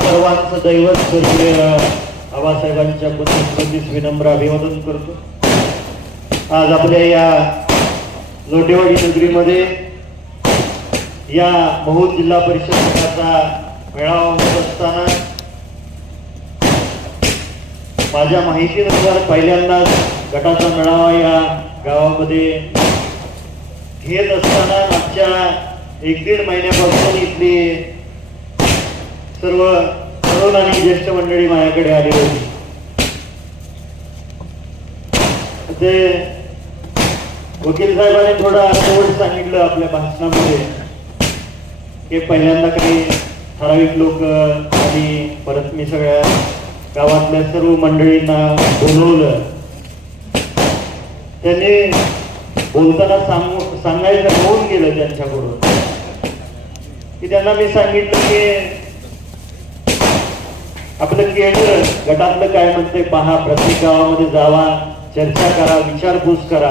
सर्वांचं दैवत स्वर्गीय आबासाहेबांच्या पुण्यस्मृतीस विनम्र अभिवादन करतो. आज आपल्या या लोटेवाडी नगरीमध्ये या महूद जिल्हा परिषद गटाचा मेळावा होत असताना माझ्या माहितीनुसार पहिल्यांदाच गटाचा मेळावा या गावामध्ये घेत असताना मागच्या एक दीड महिन्यापासून इथली सर्व तरुण आणि ज्येष्ठ मंडळी माझ्याकडे आली होती. ते वकील साहेबांनी थोडं अर्धवट सांगितलं आपल्या भाषणामध्ये. की पहिल्यांदा काही ठराविक लोक आणि परत मी सगळ्या गावातल्या सर्व मंडळींना बोलवलं. त्यांनी बोलताना सांगू सांगायचं होऊन गेलं त्यांच्याकडून. की त्यांना मी सांगितलं की आपलं केंद्र गटातलं काय म्हणते पहा प्रत्येक गावामध्ये जावा चर्चा करा विचारपूस करा.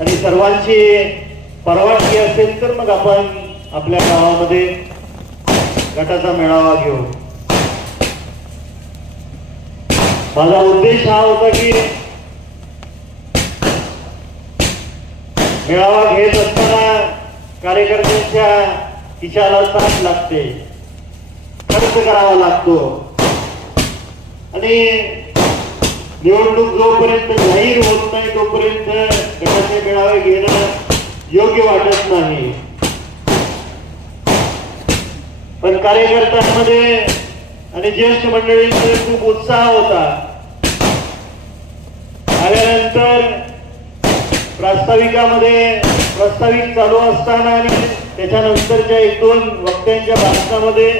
आणि सर्वांची परवानगी असेल तर मग आपण आपल्या गावामध्ये गटाचा मेळावा घेऊ. माझा उद्देश हा होता की मेळावा घेत असताना कार्यकर्त्यांच्या खिशाला साथ लागते. खर्च करावा लागतो. आणि निवडणूक जोपर्यंत जाहीर होत नाही तोपर्यंत गटाचे मेळावे घेणं योग्य वाटत नाही. पण कार्यकर्त्यांमध्ये आणि ज्येष्ठ मंडळींमध्ये खूप उत्साह होता. आल्यानंतर प्रास्ताविकामध्ये प्रास्ताविक चालू असताना आणि त्याच्यानंतरच्या एक दोन वक्त्यांच्या भाषणामध्ये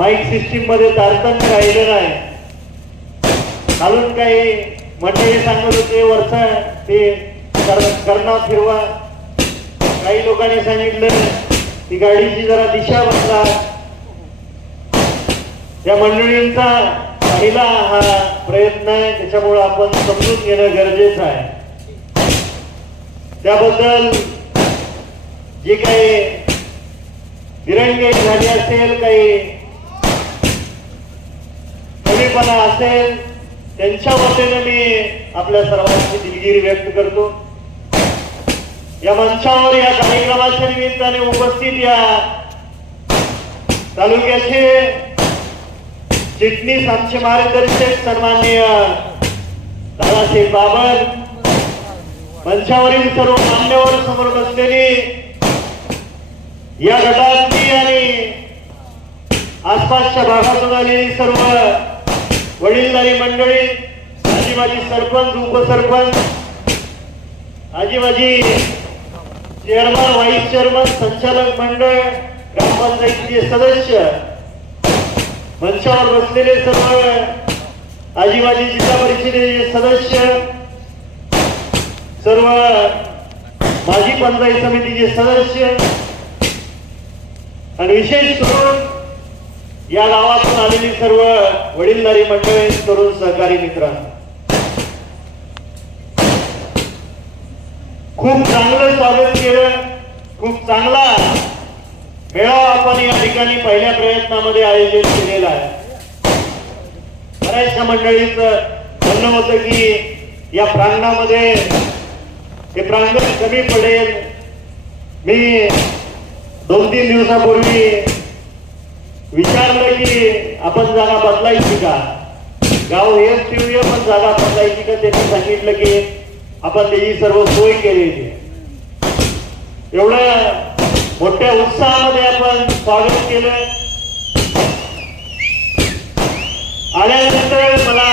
माईक सिस्टीममध्ये तारतम्य राहिलं नाही. खालून काही मंडळी सांगत होते वरचा ते करणा फिरवा. काही लोकांनी सांगितलं की गाडीची जरा दिशा बदला. या मंडळींचा पहिला हा प्रयत्न आहे त्याच्यामुळे आपण समजून घेणं गरजेचं आहे. त्याबद्दल जे काही दिरंगाई झाली असेल काही कमीपणा असेल त्यांच्या वतीने मी आपल्या सर्वांची दिलगिरी व्यक्त करतो. या मंचावर या कार्यक्रमाच्या निमित्ताने उपस्थित या तालुक्याचे चिटणीस आमचे मार्गदर्शक सन्माननीय दादासाहेब बाबर मंचावरील सर्व मान्यवर समोर बसलेली या गटातली आणि आसपासच्या भागातून आलेली सर्व वडीलधारी मंडळी आजी माझी सरपंच उपसरपंच आजी माझी चेअरमन व्हाईस चेअरमन संचालक मंडळ ग्रामपंचायतीचे सदस्य मंचावर बसलेले सर्व आजी माझी जिल्हा परिषदेचे सदस्य सर्व माजी पंचायत समितीचे सदस्य आणि विशेष करून या गावातून आलेली सर्व वडीलधारी मंडळी तरुण सहकारी मित्रांनो खूप चांगलं स्वागत केलं. खूप चांगला मेळावा आपण या ठिकाणी पहिल्या प्रयत्नामध्ये आयोजित केलेला आहे. बऱ्याचशा मंडळीच म्हणणं होतं की या प्रांगणामध्ये हे प्रांगण कमी पडेल. मी दोन तीन दिवसापूर्वी विचारलं की आपण जागा बदलायची का? गाव हेच ठेवूया पण जागा बदलायची का? त्यांनी सांगितलं की आपण त्याची सर्व सोय केलेली एवढ्या मोठ्या उत्साहामध्ये आपण स्वागत केलं आल्यानंतर मला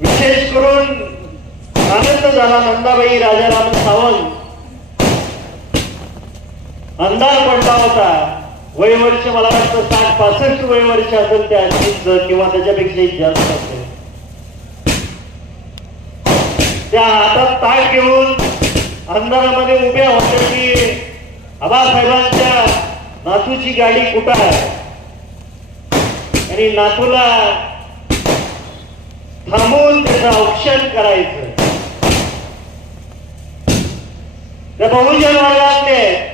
विशेष करून आनंद झाला नंदाबाई राजाराम सावंत. अंधार पडला होता. वय वर्ष मला वाटतं साठ पासष्ट वय वर्ष असेल त्या आजीचं किंवा त्याच्यापेक्षाही जास्त असेल. त्या हातात ताट घेऊन अंधारामध्ये उभ्या होत्या की आबासाहेबांच्या नातूची गाडी कुठं आहे? आणि नातूला थांबून त्याचं औक्षण करायचं. त्या बहुजन वर्गातले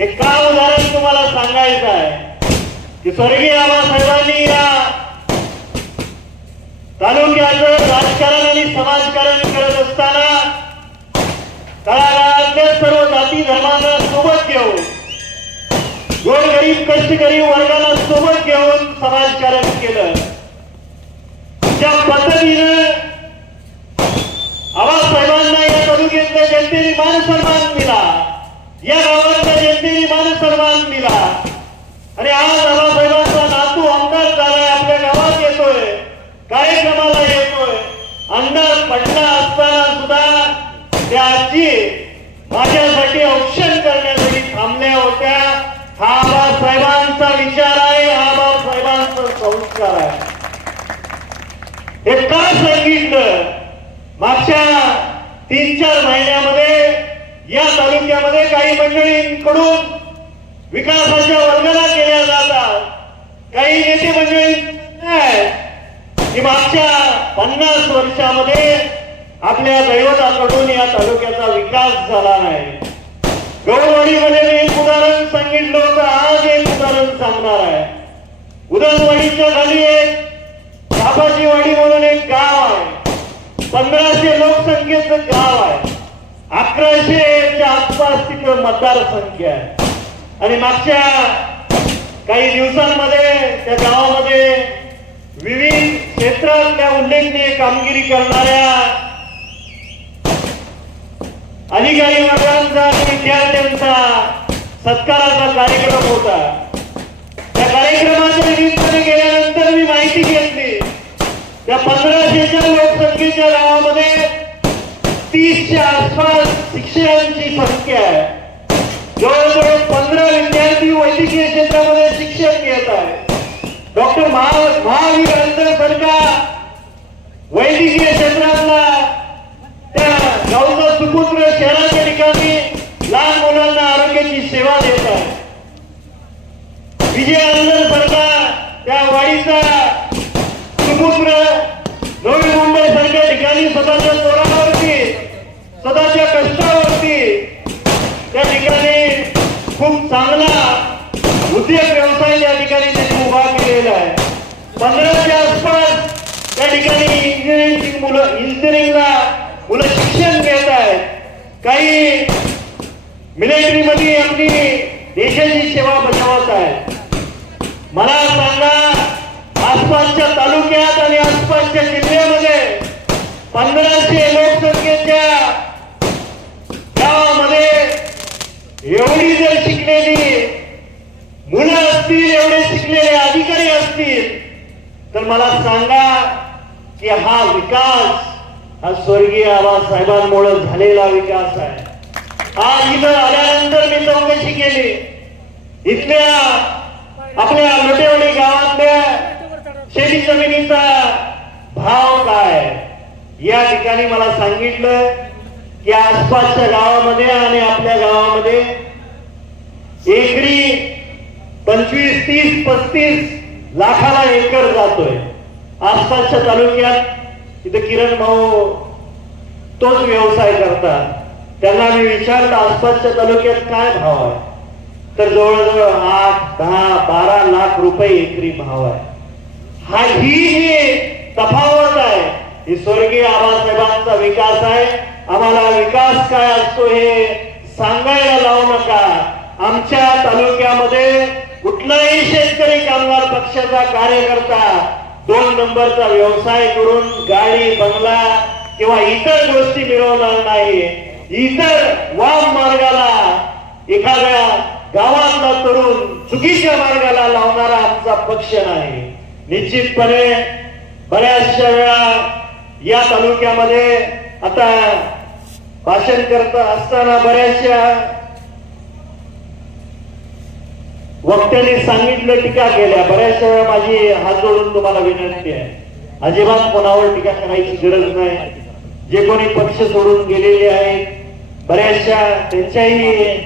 हे का उदाहरण तुम्हाला सांगायचं आहे. की स्वर्गीय आबासाहेबांनी या तालुक्याचं राजकारण आणि समाजकारण करत असताना तळागाळातल्या सर्व जाती धर्मांना सोबत घेऊन गोरगरीब कष्टकरी वर्गाला सोबत घेऊन समाजकारण केलं. त्या पद्धतीनं आबासाहेबांना या तालुक्यातल्या जनतेने मान सन्मान दिला या गावातल्या जनतेने मान सन्मान दिला आणि आज आबासाहेबांचा नातू आमदार झालाय आपल्या गावात येतोय कार्यक्रमाला येतोय अंदाज पडला असताना सुद्धा त्या आजी माझ्यासाठी औक्षण करण्यासाठी थांबल्या होत्या हा आबासाहेबांचा विचार आहे हा आबासाहेबांचा संस्कार आहे हे का सांगितलं मागच्या तीन चार महिन्यामध्ये या तालुक्यामध्ये काही मंडळींकडून विकासाच्या वर्गाला केल्या जातात. काही नेते मंडळी की मागच्या पन्नास वर्षामध्ये आपल्या दैवताकडून या तालुक्याचा विकास झाला नाही. गौरवाडीमध्ये मी एक उदाहरण सांगितलं होतं आज एक उदाहरण सांगणार आहे. उदनवाडीच्या खाली एक कापाची वाडी म्हणून एक गाव आहे. पंधराशे लोकसंख्येचं गाव आहे. अकराशेच्या आसपास तिथं मतदारसंख्या आहे. आणि मागच्या काही दिवसांमध्ये त्या गावामध्ये विविध क्षेत्रातल्या उल्लेखनीय कामगिरी करणाऱ्या अधिकारी वर्गांचा आणि विद्यार्थ्यांचा सत्काराचा कार्यक्रम होता. कार्यक्रमाच्या निमित्ताने गेल्यानंतर मी माहिती घेतली. त्या पंधराशेच्या लोकसंख्येच्या गावामध्ये तीसच्या आसपास शिक्षकांची संख्या आहे. जवळजवळ पंधरा विद्यार्थी वैद्यकीय क्षेत्रामध्ये शिक्षण घेत आहे डॉक्टर महावीर महावीर सरकार वैद्यकीय क्षेत्रातला त्या गावचा सुपुत्र शहराच्या ठिकाणी लहान मुलांना आरोग्याची सेवा देत आहे विजय आनंद सारखा त्या वाडीचा सुपुत्र नवी मुंबई सारख्या ठिकाणी स्वतःच्या तोरावरती स्वतःच्या कष्टावरती त्या ठिकाणी खूप चांगला उद्योग व्यवसाय त्या ठिकाणी त्यांनी उभा केलेला आहे पंधराच्या आसपास त्या ठिकाणी इंजिनिअरिंगची मुलं इंजिनिअरिंगला मुलं शिक्षण घेत आहेत. काही मिलिटरीमध्ये आपली देशाची सेवा बजावत आहेत. मला सांगा आसपासच्या तालुक्यात आणि आसपासच्या जिल्ह्यामध्ये पंधराशे लोकसंख्येच्या गावामध्ये एवढी जर शिकलेली मुलं असतील एवढे शिकलेले अधिकारी असतील तर मला सांगा की हा विकास हा स्वर्गीय आबासाहेबांमुळे झालेला विकास आहे. आज इथं आल्यानंतर मी चौकशी केली. इथल्या आपल्या लोटेवाडी गावातल्या शेती जमिनीचा भाव काय या ठिकाणी मला सांगितलं की आसपासच्या गावामध्ये आणि आपल्या गावामध्ये एकरी पंचवीस तीस पस्तीस लाखाला एकर जातोय. आसपासच्या तालुक्यात इथं किरण भाऊ तोच व्यवसाय करतात. त्यांना मी विचारलं आसपासच्या तालुक्यात काय भाव आहे? तर जवळजवळ आठ दहा बारा लाख रुपये एकरी भाव आहे. हा ही जी तफावत आहे. ही स्वर्गीय आबासाहेबांचा विकास आहे. आम्हाला विकास काय असतो हे सांगायला लावू नका. आमच्या तालुक्यामध्ये कुठलाही शेतकरी कामगार पक्षाचा कार्यकर्ता दोन नंबरचा व्यवसाय करून गाडी बंगला किंवा इतर गोष्टी मिळवणार नाही. इतर वाम मार्गाला एखाद्या गावातला तरुण चुकीच्या मार्गाला लावणारा आमचा पक्ष नाही. निश्चितपणे बऱ्याचशा वेळा या तालुक्यामध्ये आता भाषण करत असताना बऱ्याचशा वक्त्याने सांगितलं टीका केल्या. बऱ्याचशा वेळा माझी हात जोडून तुम्हाला विनंती आहे. अजिबात कोणावर टीका करायची गरज नाही. जे कोणी पक्ष सोडून गेलेले आहेत बऱ्याचशा त्यांच्याही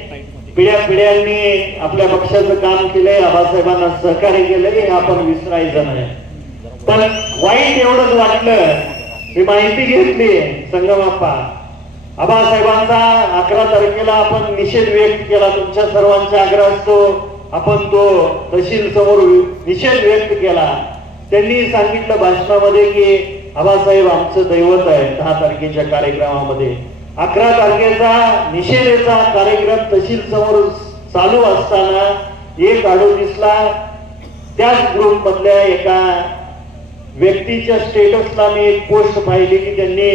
पिढ्या पिढ्यांनी आपल्या पक्षाचं काम केलंय. आबासाहेबांना सहकार्य केलंय. हे आपण विसरायचं नाही. पण वाईट एवढंच वाटलं मी माहिती घेतली संगमाप्पा. आबासाहेबांचा अकरा तारखेला आपण निषेध व्यक्त केला. तुमच्या सर्वांचा आग्रह असतो आपण तो तहसील समोर निषेध व्यक्त केला. त्यांनी सांगितलं भाषणामध्ये की आबासाहेब आमचं दैवत आहे दहा तारखेच्या कार्यक्रमामध्ये. अकरा तारखेचा निषेधेचा कार्यक्रम तहसील समोर चालू असताना एक दिसला त्याच ग्रुप मधल्या एका व्यक्तीच्या स्टेटसला मी एक पोस्ट पाहिली की त्यांनी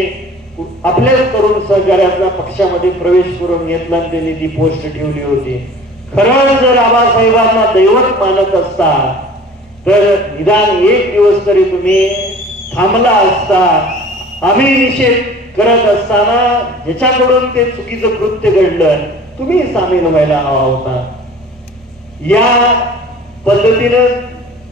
आपल्याच तरुण सहकार्याचा पक्षामध्ये प्रवेश करून घेतला आणि त्यांनी ती पोस्ट ठेवली होती. खरं जर आबासाहेबांना दैवत मानत असता तर निदान एक दिवस तरी तुम्ही थांबला असता. आम्ही निषेध करत असताना ज्याच्याकडून ते चुकीचं कृत्य घडलं तुम्ही सामील व्हायला हवा होता. या पद्धतीनं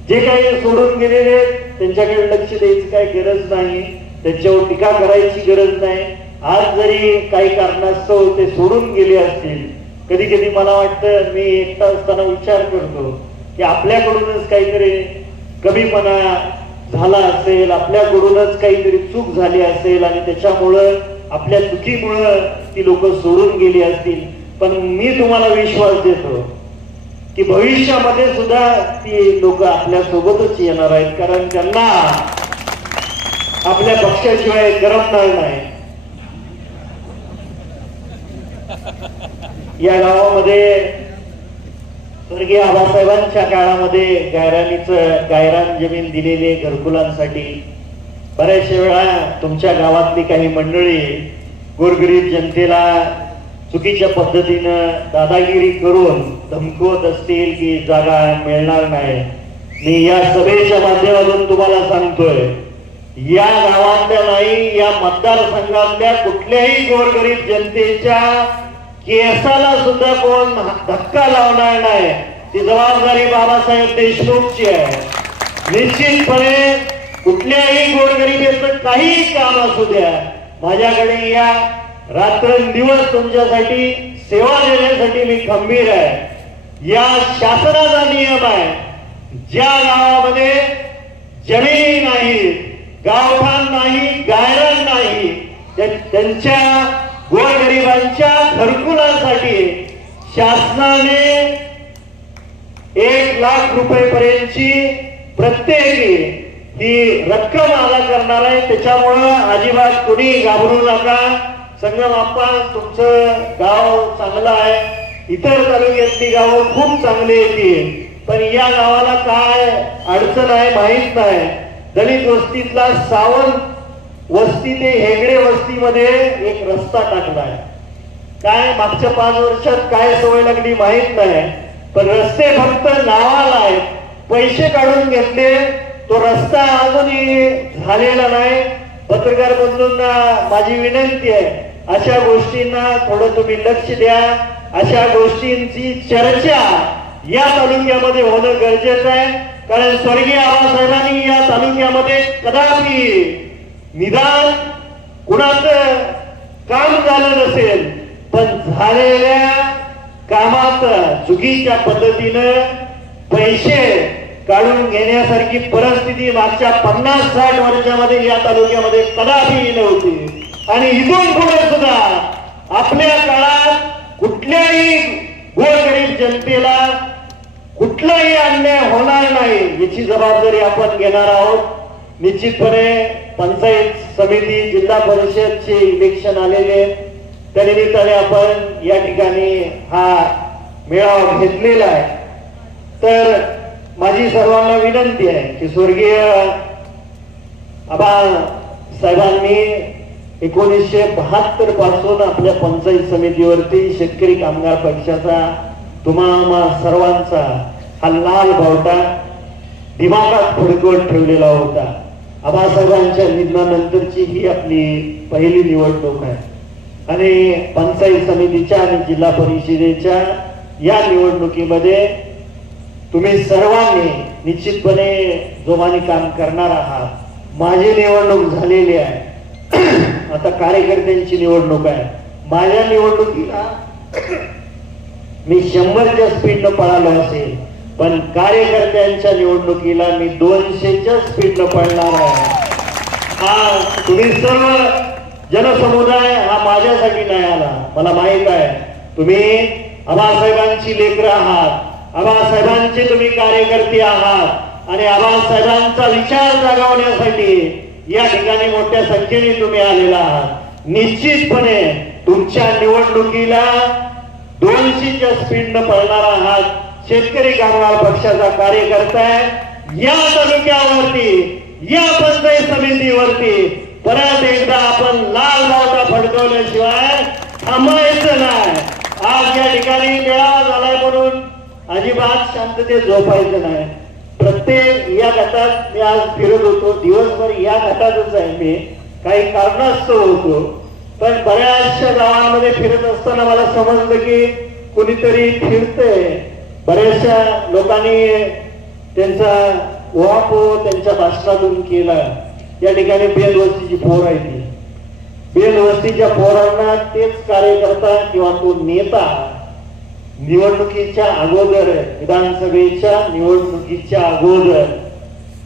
जे काही सोडून गेलेले त्यांच्याकडे लक्ष द्यायची काही गरज नाही त्यांच्यावर टीका करायची गरज नाही. आज जरी काही कारणास्तव ते सोडून गेले असतील कधी कधी मला वाटतं मी एकटा असताना विचार करतो की आपल्याकडूनच काहीतरी कमीपणा झाला असेल आपल्याकडूनच काहीतरी चूक झाली असेल आणि त्याच्यामुळं आपल्या चुकीमुळं ती लोक सोडून गेली असतील. पण मी तुम्हाला विश्वास देतो की भविष्यामध्ये सुद्धा ती लोक आपल्या सोबतच येणार आहेत. कारण त्यांना आपल्या पक्षाशिवाय करमणार नाही या गावामध्ये स्वर्गीय आबासाहेबांच्या काळामध्ये गायरानीच गायरान जमीन दिलेली घरकुलांसाठी. बऱ्याचशा वेळा तुमच्या गावातली काही मंडळी गोरगरीब जनतेला चुकीच्या पद्धतीनं दादागिरी करून धमकवत असतील की जागा मिळणार नाही. मी या सभेच्या माध्यमातून तुम्हाला सांगतोय या गावातल्या नाही या मतदारसंघातल्या कुठल्याही गोरगरीब जनतेच्या केसाला सुद्धा कोण धक्का लावणार नाही. ती जबाबदारी बाबासाहेब देशमुखची आहे. निश्चितपणे कुठल्याही गोरगरिबीचं काही काम असू द्या. माझ्याकडे या रात्रंदिवस तुमच्यासाठी सेवा देण्यासाठी मी खंबीर आहे. या शासनाचा नियम आहे. ज्या गावामध्ये जमिनी नाही गावठाण नाही गायरण नाही त्या- त्यांच्या गोरगरिबांच्या घरकुलासाठी शासनाने एक लाख रुपयेपर्यंतची प्रत्येकी ही रक्कम आला करणार आहे. त्याच्यामुळं अजिबात कुणी घाबरू नका. संगम आप्पा तुमचं गाव चांगलं आहे. इतर तालुक्यातली गावं खूप चांगली येतील पण या गावाला काय अडचण आहे माहीत नाही. दलित वस्तीतला सावंत वस्ती ते हेगडे वस्तीमध्ये एक रस्ता टाकलाय काय मागच्या पाच वर्षात काय सवय लागली माहीत नाही पण रस्ते फक्त नावाला आहेत. पैसे काढून घेतले तो रस्ता अजूनही झालेला नाही. पत्रकार बंधूंना माझी विनंती आहे अशा गोष्टींना थोडं तुम्ही लक्ष द्या. अशा गोष्टींची चर्चा या तालुक्यामध्ये होणं गरजेचं आहे. कारण स्वर्गीय आबासाहेबांनी या तालुक्यामध्ये कदापि निदान कुणाचं काम झालं नसेल पण झालेल्या कामात चुकीच्या पद्धतीनं पैसे काढून घेण्यासारखी परिस्थिती मागच्या पन्नास साठ वर्षामध्ये या तालुक्यामध्ये कदापि नव्हती. आणि इथून पुढे सुद्धा आपल्या काळात कुठल्याही गोरगरीब जनतेला कुठलाही अन्याय होणार नाही याची जबाबदारी आपण घेणार आहोत. निश्चितपणे पंचायत समिती जिल्हा परिषदचे इलेक्शन आलेले त्या निमित्ताने आपण या ठिकाणी हा मेळावा घेतलेला आहे. तर माझी सर्वांना विनंती आहे की स्वर्गीय आबा साहेबांनी एकोणीसशे बहात्तरपासून आपल्या पंचायत समितीवरती शेतकरी कामगार पक्षाचा तुम्हा सर्वांचा हा लाल बावटा दिमागात फडकवत ठेवलेला होता. आबासाहेबांच्या निधनानंतरची ही आपली पहिली निवडणूक आहे. आणि पंचायत समितीच्या आणि जिल्हा परिषदेच्या या निवडणुकीमध्ये तुम्ही सर्वांनी निश्चितपणे जोमाने काम करणार आहात. माझी निवडणूक झालेली आहे. आता कार्यकर्त्यांची निवडणूक आहे. माझ्या निवडणुकीला मी शंभरच्या स्पीडनं पळालो असेल पण कार्यकर्त्यांच्या निवडणुकीला मी दोनशेच्या स्पीडनं पडणार आहे. हा तुम्ही सर्व जनसमुदाय हा माझ्यासाठी नाही आला. मला माहीत आहे. तुम्ही आबासाहेबांची लेकरं आहात. आबासाहेबांचे तुम्ही कार्यकर्ते आहात. आणि आबासाहेबांचा विचार जागवण्यासाठी या ठिकाणी मोठ्या संख्येने तुम्ही आलेला आहात. निश्चितपणे तुमच्या निवडणुकीला दोनशेच्या स्पीडनं पळणार आहात. शेतकरी कामगार पक्षाचा कार्यकर्ता आहे. या तालुक्यावरती या पंचायत समितीवरती परत एकदा आपण लाल लावता फडकवल्याशिवाय थांबायचं नाही. आज या ठिकाणी मेळावा झालाय म्हणून अजिबात शांततेत झोपायचं नाही. प्रत्येक या गटात मी आज फिरत होतो. दिवसभर या गटातच आहे मी. काही कारणास्तव होतो. पण बऱ्याचशा गावांमध्ये फिरत असताना मला समजलं की कुणीतरी फिरतंय. बऱ्याचशा लोकांनी त्यांचा उहापोह त्यांच्या भाषणातून केला. या ठिकाणी बेलवस्तीची पोर आहे ती. बेलवस्तीच्या पोरांना तेच कार्यकर्ता किंवा तो नेता निवडणुकीच्या अगोदर विधानसभेच्या निवडणुकीच्या अगोदर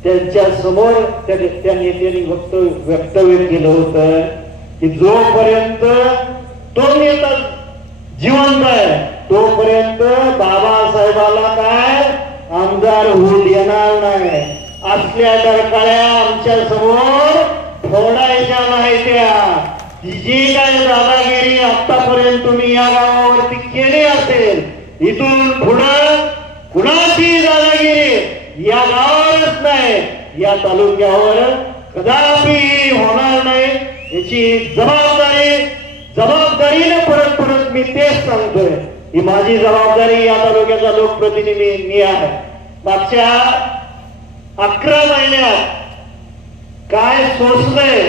त्यांच्यासमोर त्या त्या नेत्यांनी वक्त वक्तव्य केलं होतं की जोपर्यंत तो नेता जिवंत आहे तोपर्यंत बाबासाहेबाला काय? आमदार होऊ देणार नाही. असल्या डरकाळ्या आमच्यासमोर फोडायच्या नाही त्या जी काय दादागिरी आतापर्यंत तुम्ही या गावावरती केली असेल इथून पुढं कुणाची दादागिरी या गावावरच नाही या तालुक्यावर कदापि होणार नाही. याची जबाबदारी जबाबदारीने परत परत मी तेच सांगतोय. ही माझी जबाबदारी या तालुक्याचा लोकप्रतिनिधी मी आहे. मागच्या अकरा महिन्यात काय सोसलंय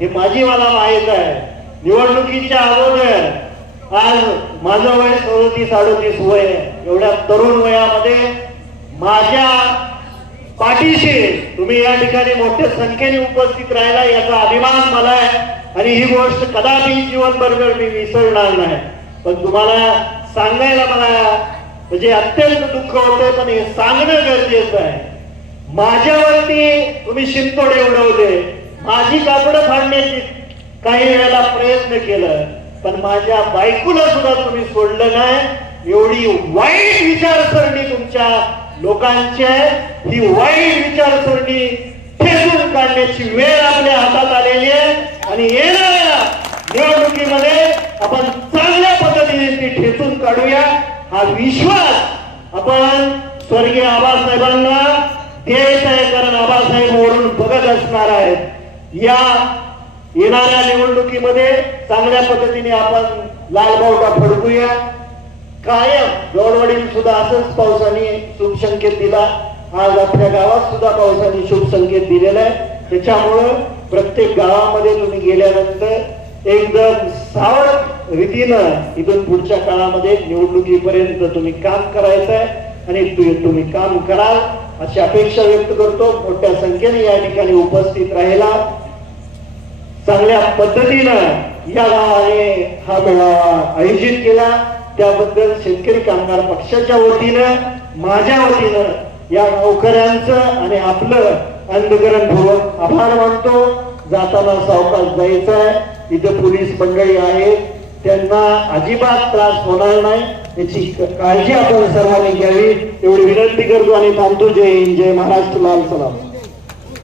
हे माझी मला माहीत आहे. निवडणुकीच्या अगोदर आज माझं वय सदोतीस अडोतीस वय एवढ्या तरुण वयामध्ये माझ्या पाठीशी तुम्ही या ठिकाणी मोठ्या संख्येने उपस्थित राहिला याचा अभिमान मला आहे. आणि ही गोष्ट कदापि जीवन मी विसरणार नाही. पण तुम्हाला सांगायला मला म्हणजे अत्यंत दुःख होतं पण हे सांगणं गरजेचं आहे. माझ्यावरती तुम्ही शिंतोडे उडवले. माझी कापडं फाडण्याची काही वेळेला प्रयत्न केलं पण माझ्या बायकोला सुद्धा तुम्ही सोडलं नाही. एवढी वाईट विचारसरणी तुमच्या लोकांची आहे. ही वाईट विचारसरणी फेकून काढण्याची वेळ आपल्या हातात आलेली आहे. आणि येणाऱ्या निवडणुकीमध्ये आपण काढूया. हा विश्वास आपण स्वर्गीय आबासाहेबांना द्यायचा आहे कारण आबासाहेब वरून बघत असणार आहेत. या येणाऱ्या निवडणुकीमध्ये चांगल्या पद्धतीने आपण लालबावटा फडकूया. कायम गौडवडील सुद्धा असंच पावसाने शुभसंकेत दिला. आज आपल्या गावात सुद्धा पावसाने शुभसंकेत दिलेला आहे. त्याच्यामुळं प्रत्येक गावामध्ये तुम्ही गेल्यानंतर एकदम सावध रीतीनं इथून पुढच्या काळामध्ये निवडणुकीपर्यंत तुम्ही काम करायचं आहे आणि तुम्ही काम कराल अशी अपेक्षा व्यक्त करतो. मोठ्या संख्येने या ठिकाणी उपस्थित राहिला. चांगल्या पद्धतीनं या गावाने हा मेळावा आयोजित केला. त्याबद्दल शेतकरी कामगार पक्षाच्या वतीनं माझ्या वतीनं या गावकऱ्यांचं आणि आपलं अंधकरण पूर्वक आभार मानतो. जाताना सावकाश जायचं आहे इथं पोलीस मंडळी आहे. त्यांना अजिबात त्रास होणार नाही. याची काळजी आपण सर्वांनी घ्यावी. एवढी विनंती करतो आणि थांबतो. जय हिंद जय महाराष्ट्र लाल सलाम.